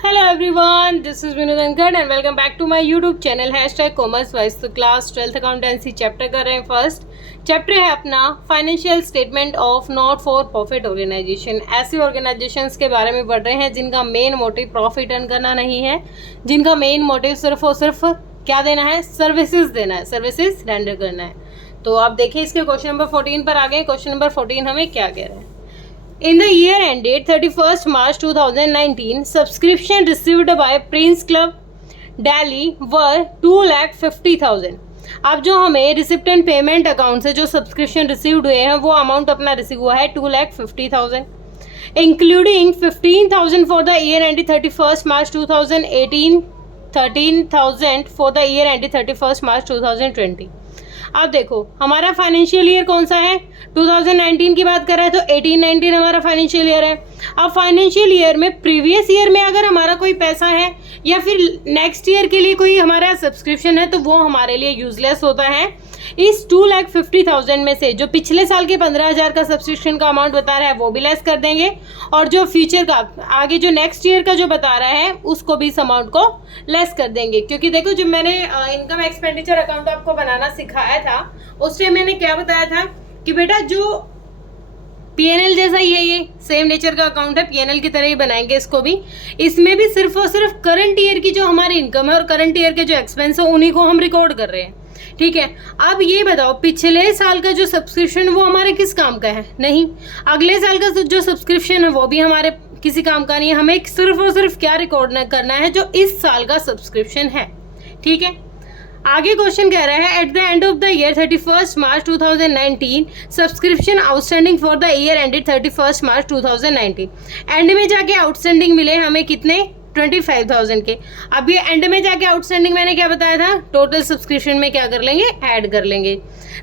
Hello everyone, this is Vinod Ankad and welcome back to my YouTube channel #commerce wise. तो class 12th accountancy chapter कर रहे हैं। First chapter है अपना financial statement of not for profit organisation. ऐसी organisations के बारे में पढ़ रहे हैं जिनका मेन मोटिव प्रॉफिट अर्न करना नहीं है, जिनका मेन मोटिव सिर्फ और सिर्फ क्या देना है, सर्विसेज देना है, सर्विसेज रेंडर करना है। तो आप देखिए इसके क्वेश्चन नंबर 14 पर आ गए। क्वेश्चन नंबर 14 हमें क्या कह रहे हैं। In the year ended 31st March 2019, subscription received by Prince Club Delhi were 2,50,000। अब जो हमें रिसिप्टेंट पेमेंट अकाउंट से जो सब्सक्रिप्शन रिसीव्ड हुए हैं वो अमाउंट अपना रिसीव हुआ है 2,50,000, including 15,000 for the year ended 31st March 2018, 13,000 for the year ended 31st March 2020। अब देखो हमारा फाइनेंशियल ईयर कौन सा है, 2019 की बात कर रहे हैं तो 18-19 हमारा फाइनेंशियल ईयर है। अब फाइनेंशियल ईयर में प्रीवियस ईयर में अगर हमारा कोई पैसा है या फिर नेक्स्ट ईयर के लिए कोई हमारा सब्सक्रिप्शन है तो वो हमारे लिए यूजलेस होता है। इस 2,50,000 में से जो पिछले साल के 15,000 का सब्सक्रिप्शन का अमाउंट बता रहा है वो भी लेस कर देंगे, और जो फ्यूचर का आगे जो नेक्स्ट ईयर का जो बता रहा है उसको भी इस अमाउंट को लेस कर देंगे। क्योंकि देखो जब मैंने इनकम एक्सपेंडिचर अकाउंट आपको बनाना सिखाया था उस टाइम मैंने क्या बताया था कि बेटा जो पीएनएल जैसा ही है, ये सेम नेचर का अकाउंट है, पीएनएल की तरह ही बनाएंगे इसको भी। इसमें भी सिर्फ और सिर्फ करंट ईयर की जो हमारी इनकम है और करंट ईयर के जो एक्सपेंस है उन्हीं को हम रिकॉर्ड कर रहे हैं। ठीक है, अब ये बताओ पिछले साल का जो सब्सक्रिप्शन वो हमारे किस काम का है, नहीं। अगले साल का जो सब्सक्रिप्शन है वो भी हमारे किसी काम का नहीं है। हमें सिर्फ और सिर्फ क्या रिकॉर्ड करना है, जो इस साल का सब्सक्रिप्शन है। ठीक है, आगे क्वेश्चन कह रहा है at the end of the year 31st March 2019 subscription outstanding for the year ended 31st March 2019। And में जाके आउटस्टैंडिंग मिले हमें कितने, 25,000 के। अब ये एंड में जाके आउटस्टैंडिंग मैंने क्या बताया था, टोटल सब्सक्रिप्शन में क्या कर लेंगे, ऐड कर लेंगे।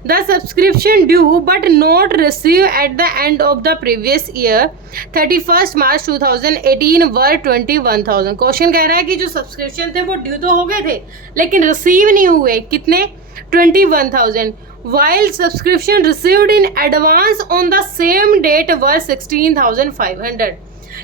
The subscription due but not receive at the end of the previous year 31st March 2018 were 21,000। Question कह रहा है कि जो सब्सक्रिप्शन थे वो ड्यू तो हो गए थे लेकिन रिसीव नहीं हुए, कितने, 21,000। while subscription received in advance on the same date were 16,500।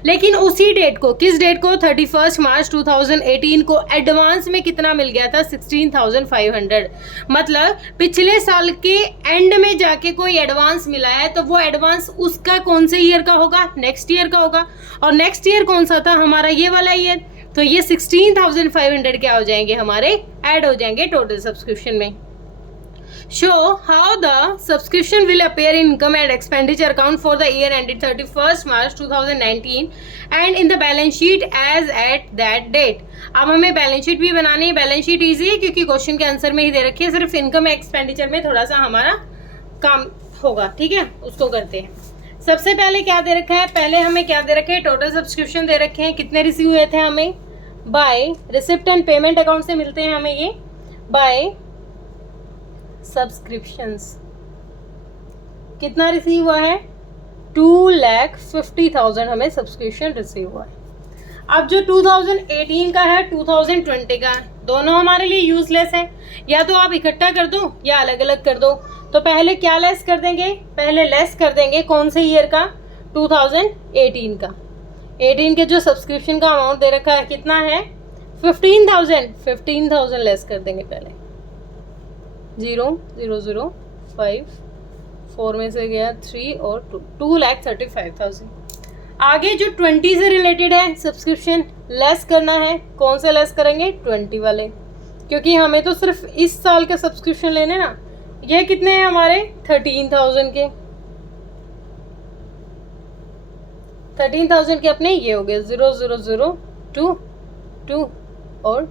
लेकिन उसी डेट को, किस डेट को, 31st March 2018 को एडवांस में कितना मिल गया था, 16,500। मतलब पिछले साल के एंड में जाके कोई एडवांस मिला है तो वो एडवांस उसका कौन से ईयर का होगा, नेक्स्ट ईयर का होगा। और नेक्स्ट ईयर कौन सा था, हमारा ये वाला ईयर। तो ये 16,500 क्या हो जाएंगे, हमारे ऐड हो जाएंगे टोटल सब्सक्रिप्शन में। Show how the subscription will appear in income and expenditure account for the year ended 31st March 2019 and in the balance sheet as at that date। अब हमें बैलेंस शीट भी बनानी है। Balance sheet easy है क्योंकि question के answer में ही दे रखी है, सिर्फ इनकम एक्सपेंडिचर में थोड़ा सा हमारा काम होगा। ठीक है, उसको करते हैं। सबसे पहले क्या दे रखा है, पहले हमें क्या दे रखे हैं, टोटल सब्सक्रिप्शन दे रखे हैं, कितने रिसीव हुए थे हमें, by receipt and payment account से मिलते हैं हमें ये, बाय सब्सक्रिप्शंस कितना रिसीव हुआ है, 2,50,000 हमें सब्सक्रिप्शन रिसीव हुआ है। अब जो 2018 का है 2020 का है, दोनों हमारे लिए यूजलेस है। या तो आप इकट्ठा कर दो या अलग अलग कर दो। तो पहले क्या लेस कर देंगे, पहले लेस कर देंगे कौन से ईयर का, 2018 का। 18 के जो सब्सक्रिप्शन का अमाउंट दे रखा है कितना है, 15,000 लेस कर देंगे पहले। 0,005, 4 में से गया 3 और 2,35,000। आगे जो 20 से रिलेटेड है सब्सक्रिप्शन लेस करना है, कौन से लेस करेंगे, 20 वाले, क्योंकि हमें तो सिर्फ इस साल के सब्सक्रिप्शन लेने ना। ये कितने हैं हमारे, 13,000 के। 13,000 के अपने ये हो गए 0,002, 2 और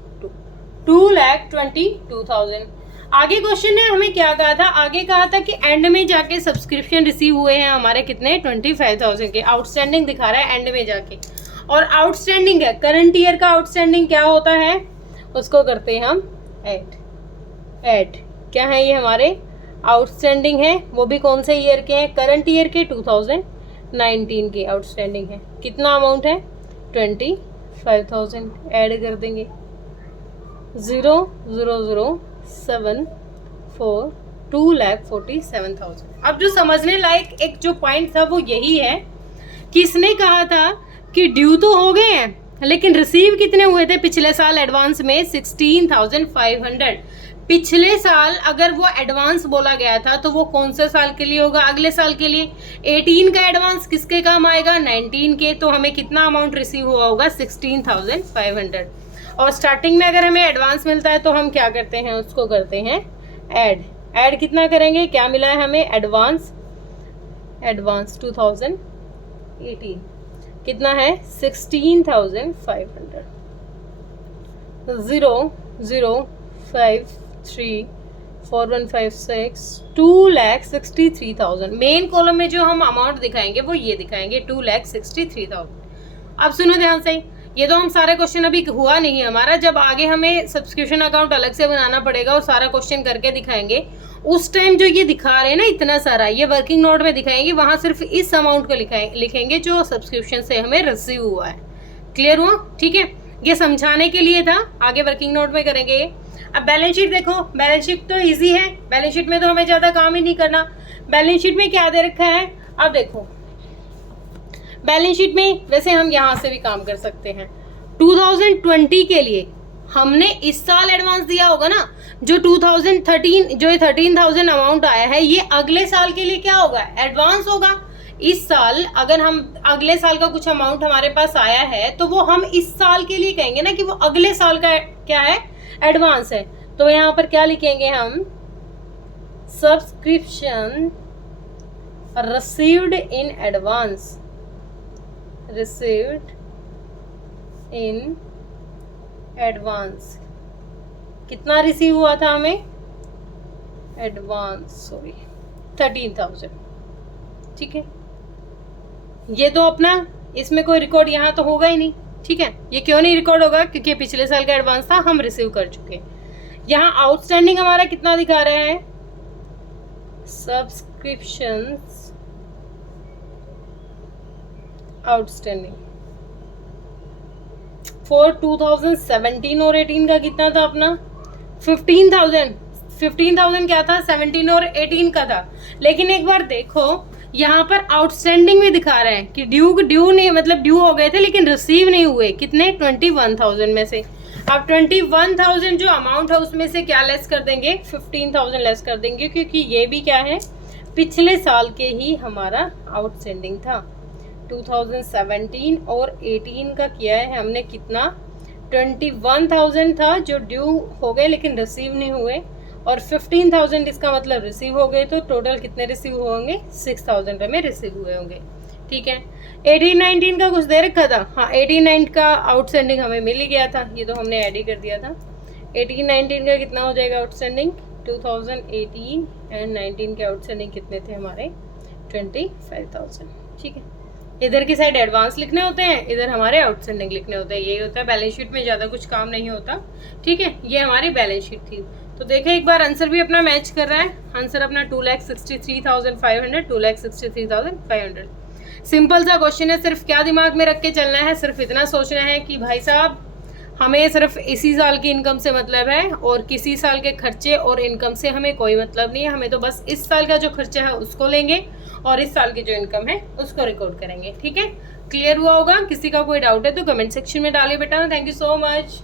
2,22,000। आगे क्वेश्चन है हमें क्या कहा था, आगे कहा था कि एंड में जाके सब्सक्रिप्शन रिसीव हुए हैं हमारे कितने, 25,000 के। आउटस्टैंडिंग दिखा रहा है एंड में जाके, और आउटस्टैंडिंग है करंट ईयर का। आउटस्टैंडिंग क्या होता है, उसको करते हैं हम ऐड। क्या है ये हमारे आउटस्टैंडिंग है, वो भी कौन से ईयर के हैं, करंट ईयर के, 2019 के आउटस्टैंडिंग है। कितना अमाउंट है, 25,000 ऐड कर देंगे। 0,007,4 2,47,000। अब जो समझने लायक एक जो पॉइंट था वो यही है कि इसने कहा था कि ड्यू तो हो गए हैं लेकिन रिसीव कितने हुए थे पिछले साल एडवांस में? 16,500। पिछले साल अगर वो एडवांस बोला गया था तो वो कौन से साल के लिए होगा? अगले साल के लिए। 18 का एडवांस किसके काम आएगा? 19 के। तो हमें कितना अमाउंट रिसीव हुआ होगा? 16,500। और स्टार्टिंग में अगर हमें एडवांस मिलता है तो हम क्या करते हैं? उसको करते हैं ऐड कितना करेंगे? क्या मिला है हमें? एडवांस 2018 कितना है? 16,500। 0,053,4156 2,63,000। मेन कॉलम में जो हम अमाउंट दिखाएंगे वो ये दिखाएंगे 2,63,000। अब सुनो ध्यान से, ये तो हम सारे क्वेश्चन अभी हुआ नहीं हमारा, जब आगे हमें सब्सक्रिप्शन अकाउंट अलग से बनाना पड़ेगा और सारा क्वेश्चन करके दिखाएंगे, उस टाइम जो ये दिखा रहे हैं ना इतना सारा, ये वर्किंग नोट में दिखाएंगे, वहां सिर्फ इस अमाउंट को लिखेंगे जो सब्सक्रिप्शन से हमें रिसीव हुआ है। क्लियर हुआ? ठीक है, ये समझाने के लिए था, आगे वर्किंग नोट में करेंगे ये। अब बैलेंस शीट देखो, बैलेंस शीट तो इजी है, बैलेंस शीट में तो हमें ज्यादा काम ही नहीं करना। बैलेंस शीट में क्या दे रखा है? अब देखो बैलेंस शीट में वैसे हम यहां से भी काम कर सकते हैं। 2020 के लिए हमने इस साल एडवांस दिया होगा ना, जो 2013 जो 13,000 अमाउंट आया है, ये अगले साल के लिए क्या होगा? एडवांस होगा। इस साल अगर हम अगले साल का कुछ अमाउंट हमारे पास आया है तो वो हम इस साल के लिए कहेंगे ना कि वो अगले साल का क्या है? एडवांस है। तो यहाँ पर क्या लिखेंगे हम? Subscription received in advance, received in advance. कितना रिसीव हुआ था हमें? एडवांस 13,000। ठीक है, ये तो अपना, इसमें कोई रिकॉर्ड यहाँ तो होगा ही नहीं। ठीक है, ये क्यों नहीं रिकॉर्ड होगा? क्योंकि पिछले साल का एडवांस था, हम रिसीव कर चुके। यहाँ आउटस्टैंडिंग हमारा कितना दिखा रहा है? सब्सक्रिप्शंस आउटस्टैंडिंग फॉर 2017 और 18 का कितना था अपना? 15,000 क्या था? 17 और 18 का था। लेकिन एक बार देखो यहाँ पर आउटस्टैंडिंग में दिखा रहा है कि ड्यू नहीं, मतलब ड्यू हो गए थे लेकिन रिसीव नहीं हुए। कितने? 21,000 में से। अब 21,000 जो अमाउंट है उसमें से क्या लेस कर देंगे? 15,000 लेस कर देंगे, क्योंकि ये भी क्या है? पिछले साल के ही हमारा आउटस्टैंडिंग था। 2017 और 18 का किया है हमने कितना? 21,000 था जो ड्यू हो गए लेकिन रिसीव नहीं हुए, और 15,000 इसका मतलब रिसीव हो गए। तो टोटल कितने रिसीव होंगे? 6,000 में रिसीव हुए होंगे। ठीक है, 18-19 का कुछ दे रखा था। हाँ, 18-19 का आउटस्टैंडिंग हमें मिल ही गया था, ये तो हमने ऐड ही कर दिया था। 18-19 का कितना हो जाएगा आउटस्टैंडिंग? 2018 एंड 19 के आउटस्टैंडिंग कितने थे हमारे? 25,000। ठीक है, इधर की साइड एडवांस लिखने होते हैं, इधर हमारे आउटस्टैंडिंग लिखने होते हैं। यही होता है बैलेंस शीट में, ज़्यादा कुछ काम नहीं होता। ठीक है, ये हमारी बैलेंस शीट थी। तो देखें एक बार आंसर भी अपना मैच कर रहा है। आंसर अपना 2,63,500, 2,63,500। सिंपल सा क्वेश्चन है, सिर्फ क्या दिमाग में रख के चलना है? सिर्फ इतना सोचना है कि भाई साहब हमें सिर्फ इसी साल की इनकम से मतलब है, और किसी साल के खर्चे और इनकम से हमें कोई मतलब नहीं है। हमें तो बस इस साल का जो खर्चा है उसको लेंगे और इस साल की जो इनकम है उसको रिकॉर्ड करेंगे। ठीक है, क्लियर हुआ होगा? किसी का कोई डाउट है तो कमेंट सेक्शन में डालिए बेटा। Thank you so much.